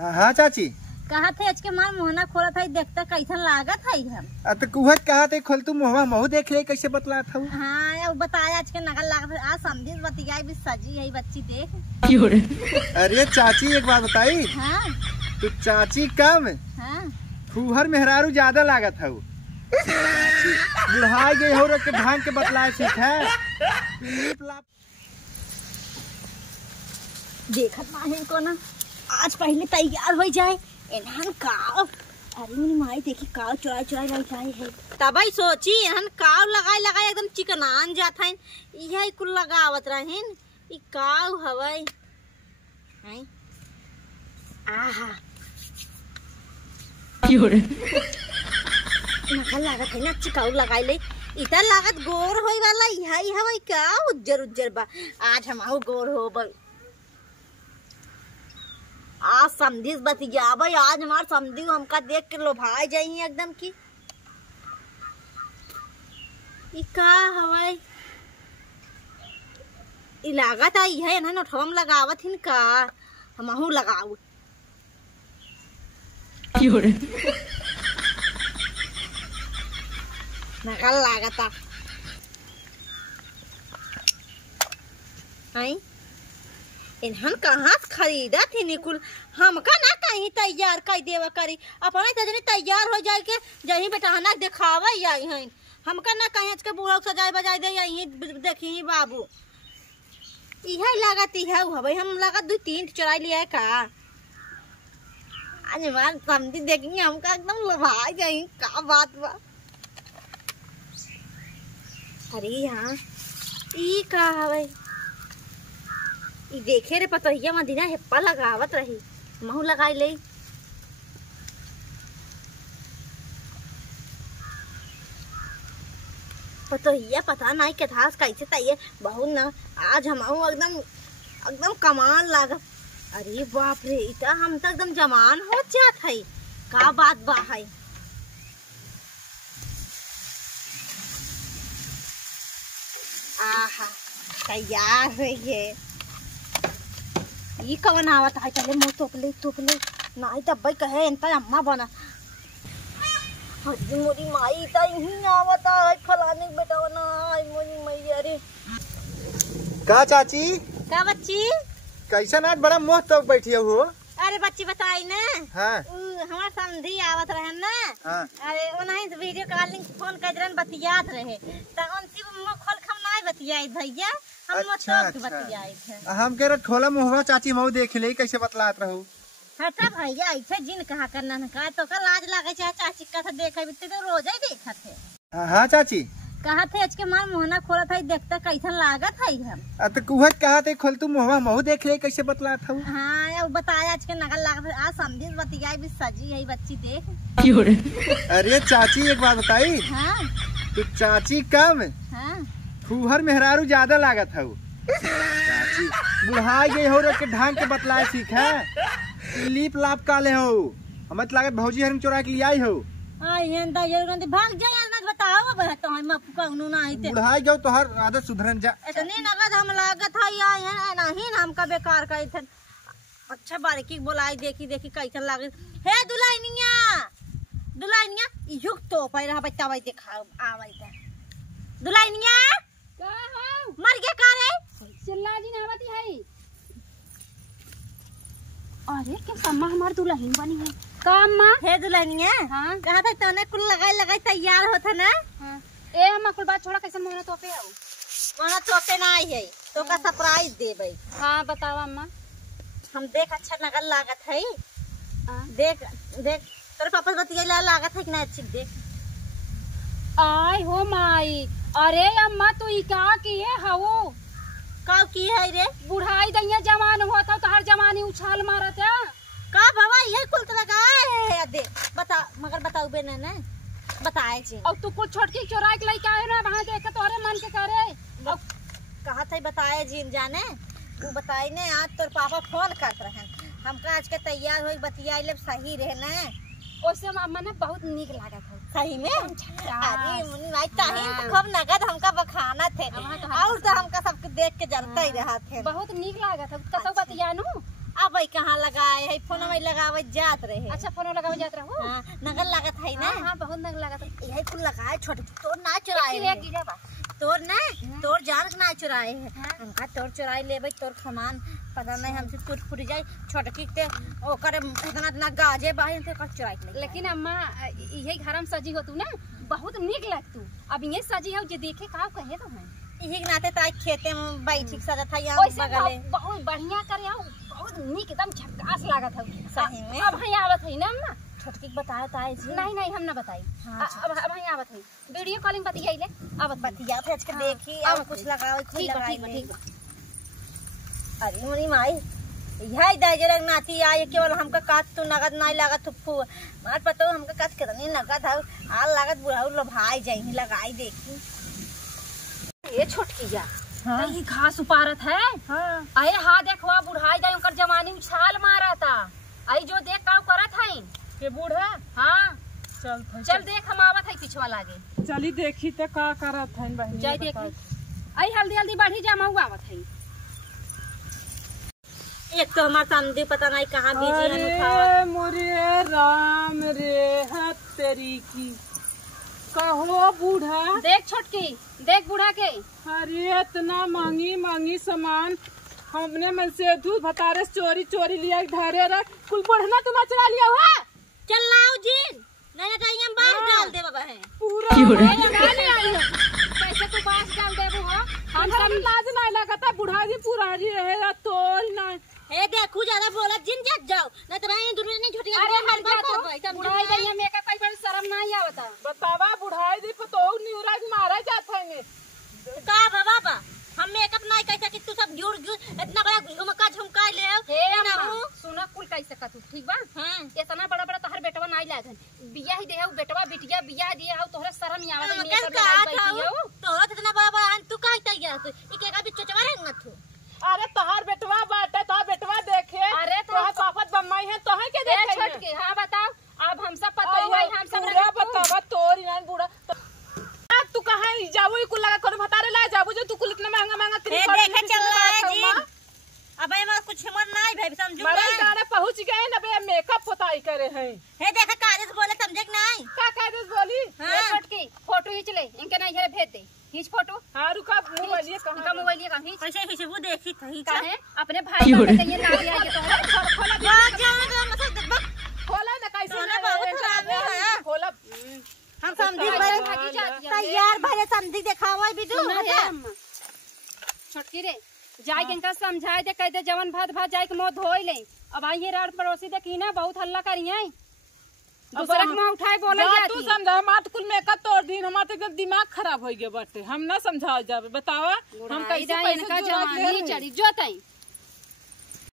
हाँ चाची कहा थे आज के मार मोहना खोला था देखता कैसन लागत है हम। तो कुहत कहा थे खोल तू मोहवा महू देख ले कैसे बतला था। हाँ बताया आज के नकल लागत आज समझी बतियाई भी सजी है बच्ची देख। अरे चाची एक बात बताई। हाँ तो चाची कम हाँ फूहर मेहरारू ज्यादा लागत है। बुढ़ाई गई हो के भांग के बतलाए सीख है। देखत नहीं को ना आज पहले तैयार हो जाए एनहन काव। अरे मेरी माई देखी काव चुराई चुराई लगाई है तबई सोची एनहन काव लगाए लगाए एकदम चिकनान जात है। यही कुल लगावत रहेन ई काव हवई हैं। आहा नकल लागत है ना चिकाऊ लगाई ले इधर लागत गोर होई वाला यही हवई का उज्जर उज्जर बा। आज हम आऊ गोर हो बल आज समझी बतिया भाई आज हमार समझी हमका देख के लोभाई जाई एकदम की ई का हवई ई लागत आई है ना नोठम लगावत हिन का हमहू लगाऊ। नकल लागता आई इन्हन कहाँ से खरीदा थी निकुल हमका ना कहीं तैयार कर देवा करी अपने तजनी तैयार हो जाए के जही बेटा दिखावा आई हैं हमका ना कहीं आज के बूढ़ा सजाए बजाए दे यही देखी बाबू यही लागत है भाई हम लागत 2-3 चुराई लिया का आज मान समझी देखेंगे हमका एकदम लुभा जाए का बात बा। अरे यहाँ ई का हवे ई देखे रे पतोहिया मदीना हेप्पा लगावत रही महू लगाई ले। पतोहिया पता नहीं के थास कैसे तैयार बहुत ना आज हम एकदम एकदम कमाल लागत। अरे बाप रे इतना हम तो एकदम जवान हो जात है का बात बा है। आहा तैयार हो गए ये कवन आवत है चले मुँह तोप ले नहीं तब भाई कहे इनता अम्मा बना हरी मोरी माई ता यही आवत है फलाने बेटा बना मोरी मैया। अरे का चाची का बच्ची कैसा ना बड़ा मोह तो बैठी हो। अरे बच्ची बताई ना हाँ हमार समझी आवत रहे ना। हाँ। अरे उन्हीं वीडियो कॉलिंग फोन कर बतियात रहे तो उनसी खोल खम नहीं बतियाई भैया हम अच्छा, बतियाई थे हम कह रहे खोला मोहवा चाची महू देख ले कैसे बतलात रहू। हटा भैया ऐसे जिन कहा करना न का तो का लाज लागे चाहे चाची का था देखा बिते तो रोज ही देखा थे। हाँ चाची कहा थे आज के मार मोहना खोला था देखता कैसन लागत है हम। तो कुहत कहा थे खोल तू मोहवा महू देख ले कैसे बतलात हूँ। हाँ बताया आज के नकल लागत आज समझी बतियाई भी सजी है बच्ची देख। अरे चाची एक बात बताई। हाँ तो चाची कम हाँ फूहर मेहरारू ज्यादा लागत है। चाची बुढ़ाई गई हो के ढंग के बतलाए सीख है। लीप लाप काले हो हमें लागत भौजी हरम चोरा के लिए आई हो। भाग जाए बताओ तो हम कौनो नहीं थे बुढ़ाई जाओ तो हर आदत सुधरन जा। इतनी नगद हम लागत है नहीं हमका बेकार का थे। अच्छा बारीकी बोलाई देखी देखी कैसन लागे हे दुल्हनिया युग तो पे रहा बच्चा भाई देखा आवे था दुल्हनिया का हो मर गया का रे चिल्ला जी नावती है। अरे के सम्मा हमार दुल्हन बनी है का अम्मा। हे दुल्हनिया हाँ कहा था तने कुल लगाई तैयार होता ना। हाँ ए हम कुल बात छोड़ा कैसे मोहना तोपे आओ वहां तोपे ना आई है तो का सरप्राइज दे भाई। हाँ बताओ अम्मा। हम देख अच्छा नगल लागत है हाँ देख देख तेरे पापा बतिया लागत है कि ना अच्छी देख। आय हो माई अरे अम्मा तू ई का किए हवो का की है रे बुढ़ाई दैया जवान होता तो हर जवानी उछाल मारत है का बाबा ये कुल तो लगाए है दे बता मगर बताऊ बे ना बताए छी और तू कुछ छोटकी चोरा के लइका है ना वहां देख तोरे मन के करे कहा था बताए जी जाने तू बताई ने आज तोर पापा फोन करत रहे हमका आज के तैयार होई बतियाई ले सही रहे ना ओसे अम्मा ने बहुत नीक लागत है सही में। अरे मुनी भाई ताही तो खूब नगद हमका बखाना थे और तो हमका सबके देख के जलता ही रहा थे बहुत नीक लागत है कसौ बतियानु अब कहाँ लगाए है फोन में लगावे जात रहे। अच्छा फोन लगावे जात रहो। हाँ, नगल लागत है ना। हां बहुत नग लागत है। यही कुल लगाए छोटे तोर ना चुराए एक गिरा बा तोर ना तोर जान के ना चुराए है। हमका तोर चुराई लेबै तोर सामान पता नहीं हमसे टूट फूट जाए छोटकी ते ओकर इतना इतना गाजे बाहर से कर चुराई ले। लेकिन अम्मा यही घर में सजी हो तू ना बहुत निक लग तू। अब ये सजी हो जे देखे का कहे तो है यही के नाते ताई खेते में बैठी सजा था यहाँ बगले बहुत बढ़िया करे आओ बहुत निक एकदम झकास लागत है सही में। अब यहाँ आवत है ना अम्मा छोटकी बताया ताई जी नहीं नहीं हम ना बताई। हाँ, अब यहाँ आवत है वीडियो कॉलिंग बतियाई ले आवत बतिया थे के देखी अब कुछ लगावे कोई ठीक लगाई ठीक ठीक अरे मोरी माई यही दाजरक नाती आए केवल हमका काट तू नगद नहीं लागत फुफ्फू मार पतो हमका काट कितनी नगद है हाल लागत बुढ़ाऊ लो भाई जाई लगाई देखी ये छोटकी जा हाँ। ये घास उपारत है। हां अरे हाँ देखवा बुढ़ाई जाए उनकर जवानी उछाल मारा था आई जो देख का करत है के बूढ़ा हाँ चल देख हम आवत है पिछवा लागे चली देखी त का करत है बहनी जाई देखी आई हल्दी हल्दी बढ़ी जमा हुआ आवत है। एक तो हमार समझी पता नहीं कहाँ बिजी है अरे उठावत मोरे राम रे हत तेरी की कहो बूढ़ा देख छोटकी देख बूढ़ा के अरे इतना महंगी महंगी सामान हमने मन से दूध भतारे से चोरी चोरी लिया धरे रख कुल बढ़ना तुम चला लिया हुआ चल लाओ जी नहीं तो हम बाहर डाल दे बाबा है पूरा कैसे तू बास डाल देबू हो हम सब लाज नहीं लगता बुढ़ा जी पूरा जी रहेगा तोल ना ए देखू ज्यादा बोला जिन जट जाओ नहीं तो भाई दूर नहीं छोटी अरे हर जा तो एकदम बुढ़ाई जाइए मेकअप कई बार शर्म नहीं आवता बतावा बुढ़ाई दी तो न्यूराज मारा जाता है का बाबा हम मेकअप नहीं कैसे कि तू सब जुड़ जुड़ इतना बड़ा झुमका ले हे ना सुना कुल कैसे का तू ठीक बा हां इतना बड़ा बड़ा तोहर बेटवा नहीं लागन बियाह ही देहु बेटवा बिटिया बियाह दिए हौ तोहरा शर्म नहीं आवत मेकअप लगाई बैठी हौ तोरा इतना बड़ा बड़ा तू काहे तैयार तू इके का भी चचवा रहेंगा तू अरे तोहर बेटवा बाटे तोहर बेटवा देखे अरे तोहर पापत बम्माई है तोहर के देखे छोट के हां बताओ अब हम सब पता ही हम सब पूरा बतावा तोर ना बूढ़ा तू कहां जाबो कुल लगा कर भतारे ला जाबो जो तू कुल इतना महंगा महंगा ए देखे चल रहा है जी अब मैं कुछ हमर नहीं भाई समझू बड़ा गाड़े पहुंच गए ना बे मेकअप पोताई करे हैं हे देखा कागज बोले समझे कि नहीं का कागज बोली हां छोट की फोटो खींच ले इनके नहीं है भेज दे खींच फोटो हां रुका मोबाइल कहां का मोबाइल का खींच कैसे हिसबू देखी थी का है अपने भाई का बताइए ला दिया ये तो खोला बात जाने तो मतलब देखबा खोला ना कैसे सोना बहुत खराब है खोला हम समझी तैयार भरे समझी दिखावा भी दू छोटकी रे जाए के इनका समझाए दे कह दे जवन भात भात जाए के मुंह धोई ले अब आइए रात पड़ोसी दे की ना बहुत हल्ला करिए दूसरा के मुंह उठाए बोले जाती तू समझा हमार कुल मेकअप तोड़ दिन हमार तो एकदम दिमाग खराब हो गया बाटे हम ना समझाओ जाबे बतावा हम कैसे इनका जवानी चढ़ी जोतई